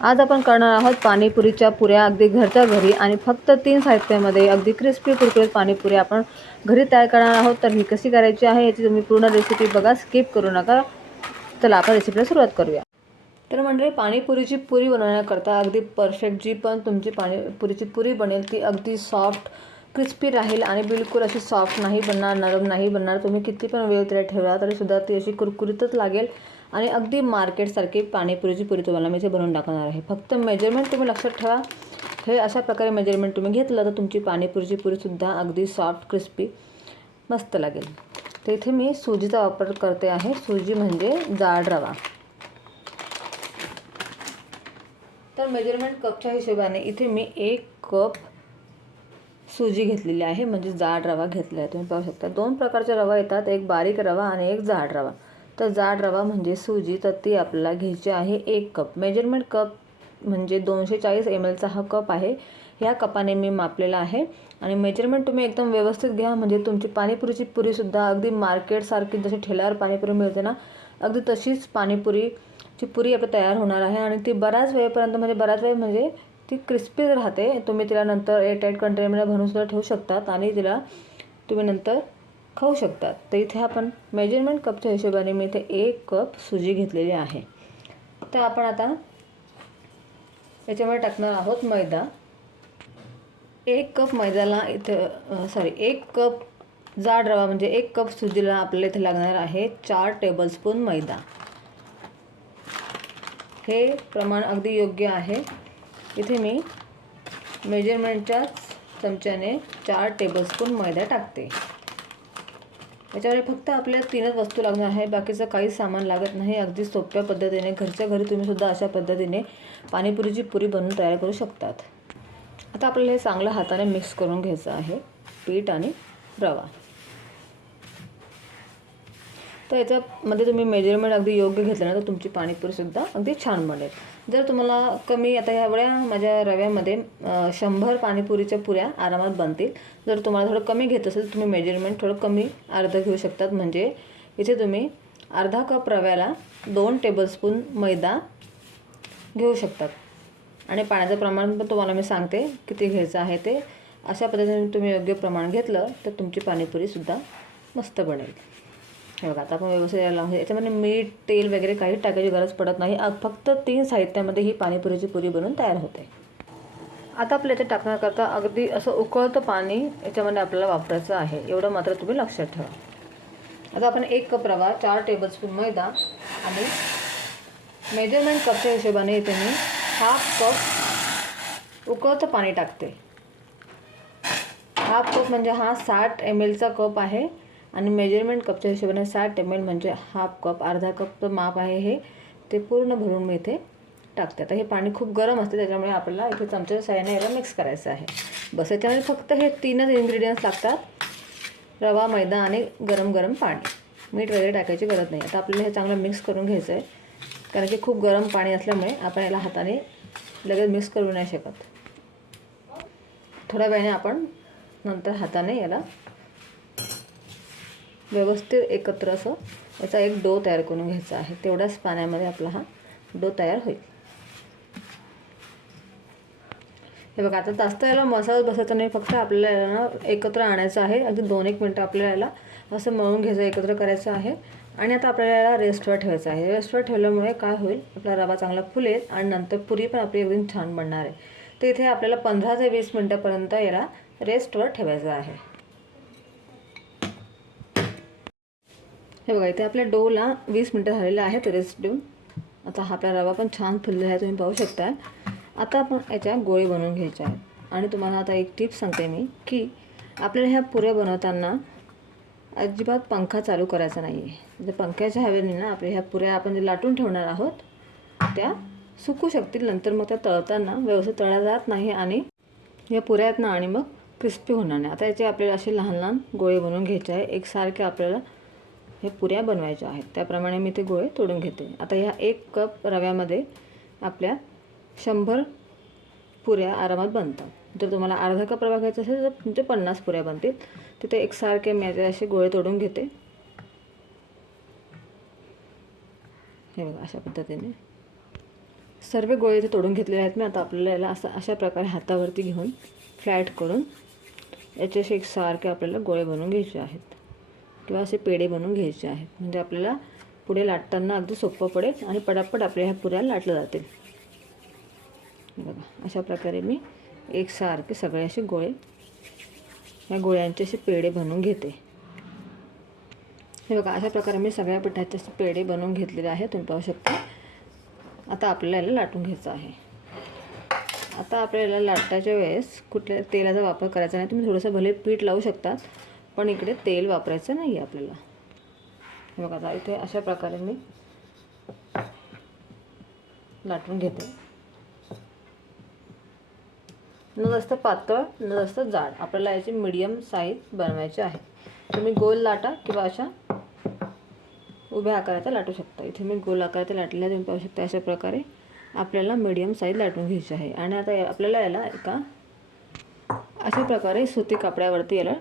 आज आपण करणार आहोत पाणीपुरीच्या पुऱ्या अगदी घरच्या घरी आणि फक्त 3 साहित्यामध्ये अगदी क्रिस्पी कुरकुरीत पाणीपुरी आपण घरी तयार करणार आहोत। तर ही कशी करायची आहे याची तुम्ही पूर्ण रेसिपी बघा, स्किप करू नका। चला आपण रेसिपीला सुरुवात करूया। तर म्हणजे पाणीपुरीची पुरी बनवण्याकरता अगदी परफेक्ट जी पण तुमची पाणीपुरीची पुरी बनेल ती अगदी सॉफ्ट क्रिस्पी राहील आणि बिलकुल अशी सॉफ्ट नाही बनणार, नरम नाही बनणार। तुम्ही किती पण वेळ त्याला ठेवला तरी सुद्धा ती अशी कुरकुरीतच लागेल आणि अगदी मार्केटसारखी पाणीपुरीची पुरी तुम्हाला मी इथे बनवून दाखवणार आहे। फक्त मेजरमेंट तुम्ही लक्षात ठेवा, हे अशा प्रकारे मेजरमेंट तुम्ही घेतलं तर तुमची पाणीपुरीची पुरीसुद्धा अगदी सॉफ्ट क्रिस्पी मस्त लागेल। तर इथे मी सुजीचा वापर करते आहे। सुजी म्हणजे जाड रवा। तर मेजरमेंट कपच्या हिशोबाने इथे मी 1 कप सुजी घेतलेली आहे, म्हणजे जाड रवा घेतला आहे। तुम्ही पाहू शकता 2 प्रकारचे रवा येतात, एक बारीक रवा आणि एक जाड रवा। तर जाड रवा म्हणजे सुजी, तर ती आपल्याला घ्यायची आहे 1 कप। मेजरमेंट कप म्हणजे 240 ml चा हा कप आहे। ह्या कपाने मी मापलेला आहे आणि मेजरमेंट तुम्ही एकदम व्यवस्थित घ्या, म्हणजे तुमची पाणीपुरीची पुरीसुद्धा अगदी मार्केटसारखी जशी ठेल्यावर पाणीपुरी मिळते ना, अगदी तशीच पाणीपुरीची पुरी आपली तयार होणार आहे आणि ती बराच वेळपर्यंत म्हणजे ती क्रिस्पी राहते। तुम्ही तिला नंतर एअरटाईट कंटेनरमध्ये भरून सुद्धा ठेवू शकतात आणि तिला तुम्ही नंतर खाऊ शकतात। तर इथे आपण मेजरमेंट कपच्या हिशोबाने मी इथे 1 कप सुजी घेतलेली आहे। तर आपण आता याच्यामध्ये टाकणार आहोत मैदा। 1 कप मैद्याला इथे 1 कप जाड रवा म्हणजे 1 कप सुजीला आपल्याला इथे लागणार आहे 4 टेबलस्पून मैदा। हे प्रमाण अगदी योग्य आहे। इथे मी मेजरमेंटच्याच चमच्याने 4 टेबलस्पून मैदा टाकते। याच्यामध्ये फक्त आपल्याला 3च वस्तू लागणार आहे, बाकीचं काही सामान लागत नाही। अगदी सोप्या पद्धतीने घरच्या घरी तुम्ही सुद्धा अशा पद्धतीने पाणीपुरीची पुरी बनवून तयार करू शकतात। आता आपल्याला हे चांगलं हाताने मिक्स करून घ्यायचं आहे, पीठ आणि रवा। तर याच्यामध्ये तुम्ही मेजरमेंट अगदी योग्य घेतलं ना तर तुमची पाणीपुरीसुद्धा अगदी छान बनेल। जर तुम्हाला कमी, आता ह्यावेळ्या माझ्या रव्यामध्ये 100 पाणीपुरीच्या पुऱ्या आरामात बनतील। जर तुम्हाला थोडं कमी घेत असेल तर तुम्ही मेजरमेंट थोडं कमी अर्धं घेऊ शकतात। म्हणजे इथे तुम्ही अर्धा कप रव्याला 2 टेबलस्पून मैदा घेऊ शकतात आणि पाण्याचं प्रमाण पण तुम्हाला मी सांगते किती घ्यायचं आहे ते। अशा पद्धतीने तुम्ही योग्य प्रमाण घेतलं तर तुमची पाणीपुरीसुद्धा मस्त बनेल। हे बघा, आता आपण व्यवस्थित याला याच्यामध्ये मीठ, तेल वगैरे काही टाकायची गरज पडत नाही। फक्त 3 साहित्यामध्ये ही पाणीपुरीची पुरी बनवून तयार होते। आता आपल्या याच्यात टाकण्याकरता अगदी असं उकळतं पाणी याच्यामध्ये आपल्याला वापरायचं आहे, एवढं मात्र तुम्ही लक्षात ठेवा। आता आपण 1 कप रवा, 4 टेबलस्पून मैदा आणि मेजरमेंट कपच्या हिशोबाने इथे मी 1/2 कप उकळतं पाणी टाकते। 1/2 कप म्हणजे हा 60 ml चा कप आहे आणि मेजरमेंट कपच्या हिशोबाने 60 ml म्हणजे 1/2 कप, अर्धा कपचं माप आहे हे। ते पूर्ण भरून मी इथे टाकते। आता हे पाणी खूप गरम असते, त्याच्यामुळे आपल्याला इथे चमच्याच्या साहाय्याने याला मिक्स करायचं आहे। बस, याच्यामध्ये फक्त हे 3च इन्ग्रेडियंट्स लागतात, रवा, मैदा आणि गरम गरम पाणी। मीठ वगैरे टाकायची गरज नाही। आता आपल्याला हे चांगलं मिक्स करून घ्यायचं आहे, कारण की खूप गरम पाणी असल्यामुळे आपण याला हाताने लगेच मिक्स करू नाही शकत। थोड्या वेळाने आपण नंतर हाताने याला व्यवस्थित एकत्र असं याचा एक डो तयार करून घ्यायचा आहे। तेवढ्याच पाण्यामध्ये आपला हा डो तयार होईल। हे बघा, आता जास्त याला मसाला बसायचा नाही, फक्त आपल्याला ना एकत्र आणायचं आहे। अगदी 2-1 मिनटं आपल्याला याला असं मळून घ्यायचं, एकत्र करायचं आहे आणि आता आपल्याला याला रेस्टवर ठेवायचं आहे। रेस्टवर ठेवल्यामुळे काय होईल, आपला रवा चांगला फुलेल आणि नंतर पुरी पण आपली एकदम छान बनणार आहे। तर इथे आपल्याला 15 ते 20 मिनटापर्यंत याला रेस्टवर ठेवायचं आहे। हे बघा, इथे आपल्या डोला 20 मिनटं झालेले आहेत रेस्ट देऊन। आता हा आपला रवा पण छान फुललेला आहे, तुम्ही पाहू शकता। आता आपण याच्या गोळे बनवून घ्यायचे आहेत आणि तुम्हाला आता एक टिप सांगते मी की आपल्याला ह्या पुऱ्या बनवताना अजिबात पंखा चालू करायचा नाही आहे। म्हणजे पंख्याच्या हवेने ना आपल्या ह्या पुऱ्या आपण जे लाटून ठेवणार आहोत त्या सुकू शकतील, नंतर मग त्या तळताना व्यवस्थित तळल्या जात नाही आणि या पुऱ्या आहेत ना आणि मग क्रिस्पी होणार नाही। आता याचे आपल्याला असे लहान लहान गोळे बनवून घ्यायचे आहे। एकसारखे आपल्याला हे पुऱ्या बनवायच्या आहेत, त्याप्रमाणे मी ते गोळे तोडून घेते। आता ह्या 1 कप रव्यामध्ये आपल्या 100 पुऱ्या आरामात बनतात। जर तुम्हाला अर्धा कप रवा घ्यायचा असेल तर तुमचे 50 पुऱ्या बनतील। तिथे एकसारखे मी असे गोळे तोडून घेते। हे बघा, अशा पद्धतीने सर्व गोळे इथे तोडून घेतलेले आहेत मी. आता आपल्याला याला अशा प्रकारे हातावरती घेऊन फ्लॅट करून याचे असे एकसारखे आपल्याला गोळे बनवून घ्यायचे आहेत किंवा असे पेढे बनवून घ्यायचे आहेत. म्हणजे आपल्याला पुढे लाटताना अगदी सोपं पडेल आणि पटापट आपल्या ह्या पुऱ्या लाटल्या जातील. बघा अशा प्रकारे मी एकसारखे सगळे असे गोळे, या गोळ्यांचे असे पेढे बनवून घेते. हे बघा अशा प्रकारे मी सगळ्या पिठाचे असे पेढे बनवून घेतलेले आहे, तुम्ही पाहू शकता. आता आपल्याला याला लाटून घ्यायचं आहे. आता आपल्याला लाटायच्या वेळेस कुठल्या तेलाचा वापर करायचा नाही. तुम्ही थोडंसं भले पीठ लावू शकतात, पण इकडे तेल वापरायचं नाही आहे आपल्याला. हे बघा आता इथे अशा प्रकारे मी लाटून घेते. न जास्त पातळ न जास्त जाड, आपल्याला याची मीडियम साईज बनवायची आहे. तुम्ही गोल लाटा किंवा अशा उभ्या आकाराच्या लाटू शकता. इथे मी गोल आकाराच्या लाटलेल्या तुम्ही पाहू शकता. अशा प्रकारे आपल्याला मीडियम साईज लाटून घ्यायची आहे. आणि आता आपल्याला याला एका अशा प्रकारे सुती कपड्यावरती याला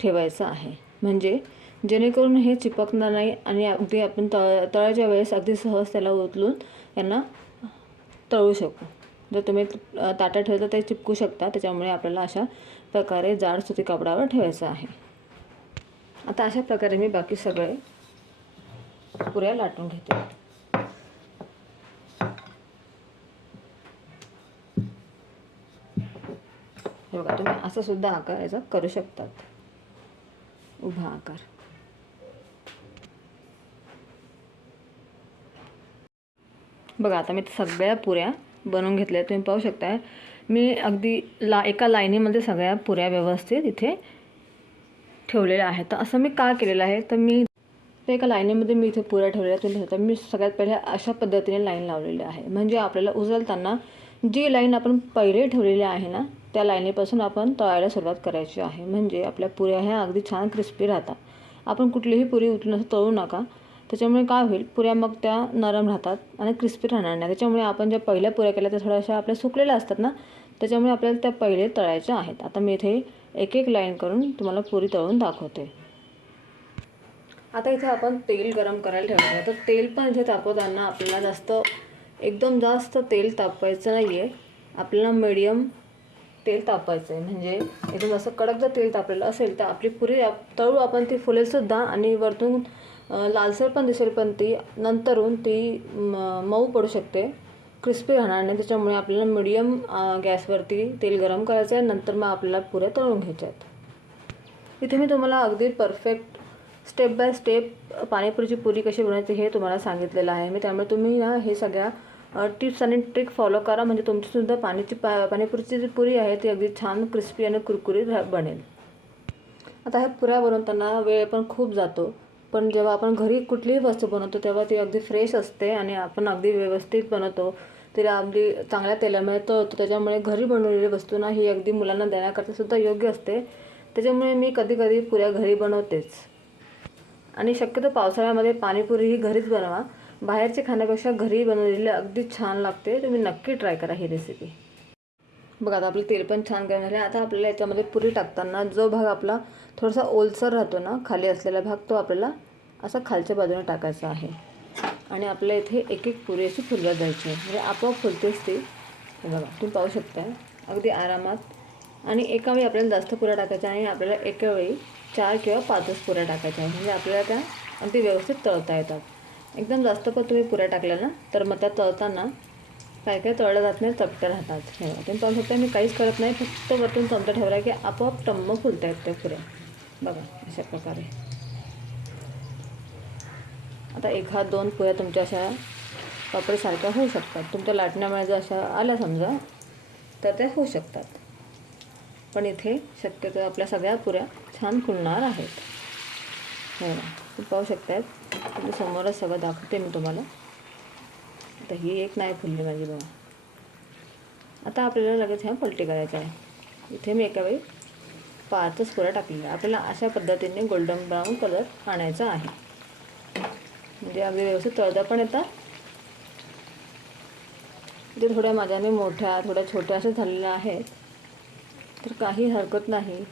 ठेवायचं आहे, म्हणजे जेणेकरून हे चिपकणार नाही आणि अगदी आपण तळायच्या वेळेस अगदी सहज त्याला उचलून यांना तळू शकू. जर तुम्ही ताटात ठेवलं तर ते चिपकू शकतात, त्याच्यामुळे आपल्याला अशा प्रकारे जाड सुती कपड्यावर ठेवायचं आहे. आता अशा प्रकारे मी बाकी सगळे पुऱ्या लाटून घेते. हे बघा तुम्ही असं सुद्धा आकार याचा करू शकतात, उभा आकार. बघा आता मी सगळ्या पुऱ्या बनवून घेतल्या, तुम्ही पाहू शकता. मी अगदी एका लाईनीमध्ये सगळ्या पुऱ्या व्यवस्थित इथे ठेवलेल्या आहेत. तर असं मी का केलेलं आहे, तर मी एका लाईनीमध्ये मी इथे पुऱ्या ठेवलेल्या तुम्ही पाहता. मी सगळ्यात पहिले अशा पद्धतीने लाईन लावलेली आहे, म्हणजे आपल्याला उचलताना जी लाईन आपण पहिले ठेवलेली आहे ना, त्या लाईनीपासून आपण तळायला सुरुवात करायची आहे. म्हणजे आपल्या पुऱ्या ह्या अगदी छान क्रिस्पी राहतात. आपण कुठलीही पुरी उचलून असं तळू नका, त्याच्यामुळे काय होईल, पुऱ्या मग त्या नरम राहतात आणि क्रिस्पी राहणार नाही. त्याच्यामुळे आपण ज्या पहिल्या पुऱ्या केल्या त्या थोड्याशा आपल्या सुकलेल्या असतात ना, त्याच्यामुळे आपल्याला त्या पहिले तळायच्या आहेत. आता मी इथे एक एक लाईन करून तुम्हाला पुरी तळून दाखवते. आता इथे आपण तेल गरम करायला ठेवलं आहे. तर तेल पण इथे तापवताना आपल्याला एकदम जास्त तेल तापवायचं नाही आहे, आपल्याला मीडियम तेल तापवायचं आहे. म्हणजे एकदम असं कडक जर तेल तापलेलं असेल तर आपली पुरी तळू आपण ती फुलेलसुद्धा आणि वरतून लालसर पण दिसेल, पण ती नंतरून ती मऊ पडू शकते, क्रिस्पी राहणार नाही. त्याच्यामुळे आपल्याला मीडियम गॅसवरती तेल गरम करायचं आहे, नंतर मग आपल्याला पुऱ्या तळून घ्यायच्या आहेत. इथे मी तुम्हाला अगदी परफेक्ट स्टेप बाय स्टेप पाणीपुरीची पुरी कशी बनवायची हे तुम्हाला सांगितलेलं आहे मी. त्यामुळे तुम्ही ना हे सगळ्या टिप्स आणि ट्रिक फॉलो करा, म्हणजे तुमचीसुद्धा पाणीपुरीची जी पुरी आहे ती अगदी छान क्रिस्पी आणि कुरकुरीत बनेल. आता ह्या पुऱ्या बनवताना वेळ पण खूप जातो, पण जेव्हा आपण घरी कुठलीही वस्तू बनवतो तेव्हा ती अगदी फ्रेश असते आणि आपण अगदी व्यवस्थित बनवतो, तिला अगदी चांगल्या तेलामध्ये तळतो. त्याच्यामुळे घरी बनवलेली वस्तू ना ही अगदी मुलांना देण्याकरता सुद्धा योग्य असते. त्याच्यामुळे मी कधी कधी पुऱ्या घरी बनवतेच. आणि शक्यतो पावसाळ्यामध्ये पाणीपुरी ही घरीच बनवा, बाहेरचे खाण्यापेक्षा घरी बनवलेली अगदी छान लागते. तुम्ही नक्की ट्राय करा ही रेसिपी. बघा आता आपलं तेल पण छान गरम झाले. आता आपल्याला याच्यामध्ये पुरी टाकताना जो भाग आपला थोडासा ओलसर राहतो ना, खाली असलेला भाग, तो आपल्याला असा खालच्या बाजूने टाकायचा आहे. आणि आपल्या इथे एक एक पुरी अशी फुलवत जायची आहे, म्हणजे आपोआप फुलतेच ती. बघा तुम्ही पाहू शकता अगदी आरामात. आणि एका वेळी आपल्याला जास्त पुऱ्या टाकायच्या आणि आपल्याला एका वेळी 4 किंवा 5च पुऱ्या टाकायच्या आहेत, म्हणजे आपल्याला त्या अगदी व्यवस्थित तळता येतात. एकदम जास्त पण तुम्ही पुऱ्या टाकल्या ना तर मग त्या तळताना काय काय तळलं जात नाही, चपट्या राहतात. हे तुम्ही पाहू शकता मी काहीच करत नाही, फक्त वरतून चमचा ठेवला की आपोआप टम्म फुलता आहेत त्या पुऱ्या. बघा अशा प्रकारे. आता 1-2 पुऱ्या तुमच्या अशा पापडीसारख्या होऊ शकतात. तुमच्या लाटण्यामुळे जर अशा आल्या समजा तर त्या होऊ शकतात, पण इथे शक्यतो आपल्या सगळ्या पुऱ्या छान फुलणार आहेत. हो तुम्ही पाहू शकतात, तुम्ही समोरच सगळं दाखवते मी तुम्हाला. आता ही एक नाही फुलली माझी बघा. आता आपल्याला लगेच ह्या पलटी करायच्या आहे. इथे मी एका वेळी 5च पुऱ्या टाकलेल्या. आपल्याला अशा पद्धतीने गोल्डन ब्राऊन कलर आणायचा आहे, म्हणजे अगदी व्यवस्थित तळता पण येतात. इथे थोड्या माझ्याने मोठ्या थोड्या छोट्या अशा झालेल्या आहेत, तर काही हरकत नाही.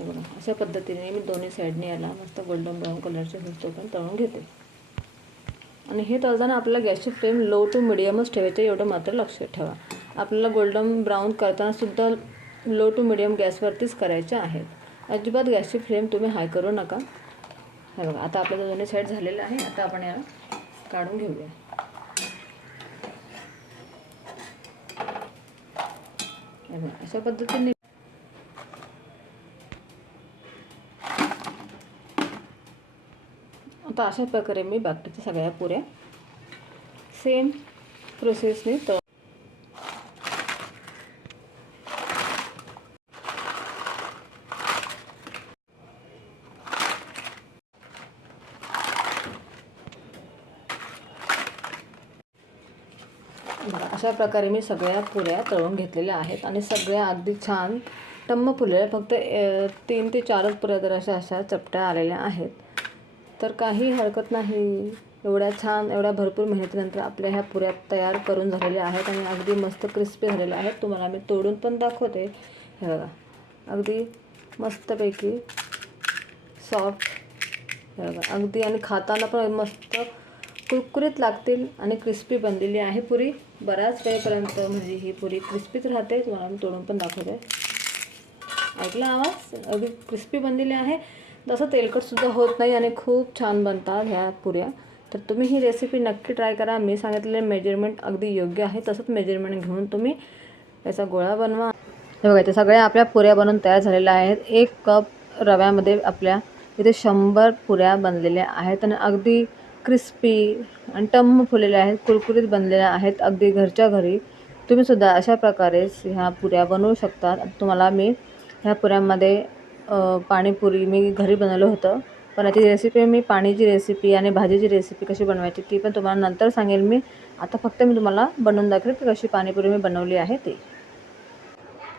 बघा अशा पद्धतीने मी दोन्ही साईडने याला मस्त गोल्डन ब्राऊन कलरचे होतो पण तळून घेते. आणि हे तळताना आपल्याला गॅसची फ्लेम लो टू मिडियमच ठेवायचे, एवढं मात्र लक्षात ठेवा. आपल्याला गोल्डन ब्राऊन करतानासुद्धा लो टू मिडियम गॅसवरतीच करायचे आहेत. अजिबात गॅसची फ्लेम तुम्ही हाय करू नका. हे बघा, आता आपल्या दोन्ही साईड झालेलं आहे. आता आपण याला काढून घेऊया. हे बघा, अशा पद्धतीने आता अशा प्रकारे मी बाकीच्या सगळ्या पुऱ्या सेम प्रोसेसने अशा प्रकारे मी सगळ्या पुऱ्या तळून घेतलेल्या आहेत आणि सगळ्या अगदी छान टम्म फुलल्या. फक्त 3 ते 4च पुऱ्या तर अशा चपट्या आलेल्या आहेत. तर काही हरकत नाही, एवढ्या छान एवढ्या भरपूर मेहनतीनंतर आपल्या ह्या पुऱ्या तयार करून झालेल्या आहेत आणि अगदी मस्त क्रिस्पी झालेल्या आहेत. तुम्हाला मी तोडून पण दाखवते. हे बघा, अगदी मस्तपैकी सॉफ्ट. हे बघा, अगदी आणि खाताना पण मस्त कुरकुरीत लागतील आणि क्रिस्पी बनलेली आहे पुरी. बऱ्याच वेळेपर्यंत म्हणजे ही पुरी क्रिस्पीच राहते. तुम्हाला मी तोडून पण दाखवते. ऐकला आवाज? अगदी क्रिस्पी बनलेली आहे. तसं तेलकटसुद्धा होत नाही आणि खूप छान बनतात ह्या पुऱ्या. तर तुम्ही ही रेसिपी नक्की ट्राय करा. मी सांगितलेले मेजरमेंट अगदी योग्य आहे. तसंच मेजरमेंट घेऊन तुम्ही याचा गोळा बनवा. हे बघा, ते सगळ्या आपल्या पुऱ्या बनवून तयार झालेल्या आहेत. 1 कप रव्यामध्ये आपल्या इथे 100 पुऱ्या बनलेल्या आहेत आणि अगदी क्रिस्पी आणि टम्म फुललेल्या आहेत, कुरकुरीत बनलेल्या आहेत. अगदी घरच्या घरी तुम्हीसुद्धा अशा प्रकारेच ह्या पुऱ्या बनवू शकता. तुम्हाला मी ह्या पुऱ्यांमध्ये पाणीपुरी मी घरी बनवलं होतं, पण याची रेसिपी मी पाणीची रेसिपी आणि भाजीची रेसिपी कशी बनवायची ती पण तुम्हाला नंतर सांगेल मी. आता फक्त मी तुम्हाला बनवून दाखवेल की कशी पाणीपुरी मी बनवली आहे ती.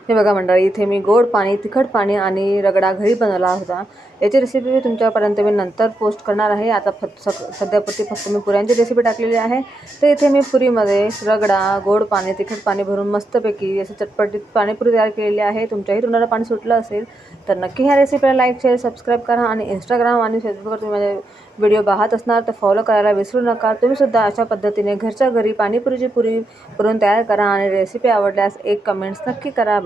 हे बघा मंडळी, इथे मी गोड पाणी, तिखट पाणी आणि रगडा घरी बनवला होता. याची रेसिपी तुमच्यापर्यंत मी नंतर पोस्ट करणार आहे. आता सध्यापुरती फक्त मी पुऱ्यांची रेसिपी टाकलेली आहे. तर इथे मी पुरीमध्ये रगडा, गोड पाणी, तिखट पाणी भरून मस्तपैकी अशी चटपटीत पाणीपुरी तयार केलेली आहे. तुमच्याही तोंडाला पाणी सुटलं असेल तर नक्की ह्या रेसिपीला लाईक, शेअर, सबस्क्राईब करा आणि इंस्टाग्राम आणि फेसबुकवर तुम्ही माझे व्हिडिओ पाहत असणार तर फॉलो करायला विसरू नका. तुम्हीसुद्धा अशा पद्धतीने घरच्या घरी पाणीपुरीची पुरी करून तयार करा आणि रेसिपी आवडल्यास एक कमेंट्स नक्की करा.